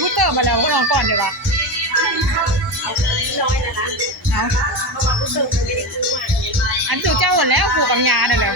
พูเตอร์มาแล้วก็ลองก่อนเดี๋ยวละอันดูเจ้าหมดแล้วผูกกับยาเนี่ยแหละ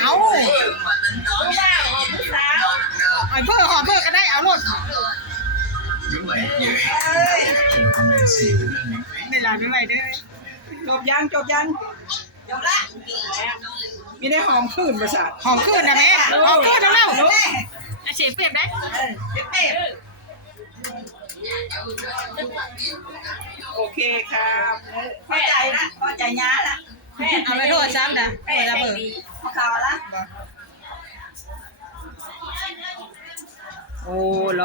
เอาบ้าหอาวอยเพื่อหอบเพื่อก็ได้เอาหมดไม่ลาไม่ไหวเด้อจบยังจบยังจบละ มีได้หอมขึ้นปาะสาทหอมขึ้นนะแม่หอมขึ้นแล้วเนาะเฉียเปรบได้เปรบโอเคครับพอใจละพอใจย้าละเอาไปโทรซ้ำนะโทรซ้ำเบอร์ข่าวละโอ้